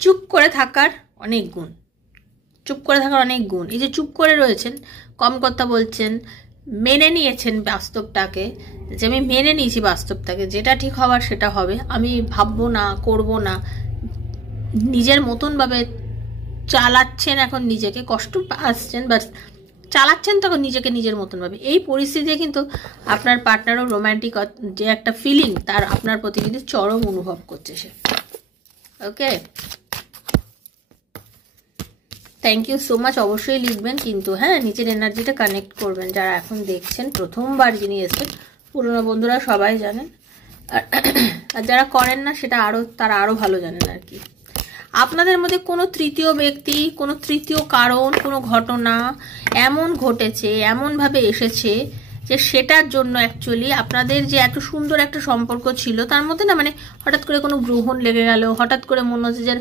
চুপ করে থাকার অনেক গুণ, চুপ করে থাকার অনেক গুণ। এই যে চুপ করে রয়েছেন, কম কথা বলছেন, মেনে নিয়েছেন বাস্তবটাকে, যে আমি মেনে নিয়েছি বাস্তবটাকে, যেটা ঠিক হওয়ার সেটা হবে, আমি ভাববো না, করব না, নিজের মতনভাবে চালাচ্ছেন। এখন নিজেকে কষ্ট আসছেন, বাট চালাচ্ছেন তখন নিজেকে নিজের মতনভাবে। এই পরিস্থিতিতে কিন্তু আপনার পার্টনারও রোম্যান্টিক যে একটা ফিলিং তার আপনার প্রতি কিন্তু চরম অনুভব করছে সে। ওকে, থ্যাংক ইউ সো মাচ। অবশ্যই লিখবেন কিন্তু, হ্যাঁ, নিজের এনার্জিটা কানেক্ট করবেন। যারা এখন দেখছেন, প্রথমবার যিনি এসেছেন, পুরনো বন্ধুরা সবাই জানেন, আর যারা করেন না সেটা তারা আরও ভালো জানেন আর কি। আপনাদের মধ্যে কোনো তৃতীয় ব্যক্তি, কোনো তৃতীয় কারণ, কোনো ঘটনা এমন ঘটেছে, এমনভাবে এসেছে যে সেটার জন্য অ্যাকচুয়ালি আপনাদের যে এত সুন্দর একটা সম্পর্ক ছিল তার মধ্যে না, মানে হঠাৎ করে কোনো গ্রহণ লেগে গেল, হঠাৎ করে মনে হচ্ছে যে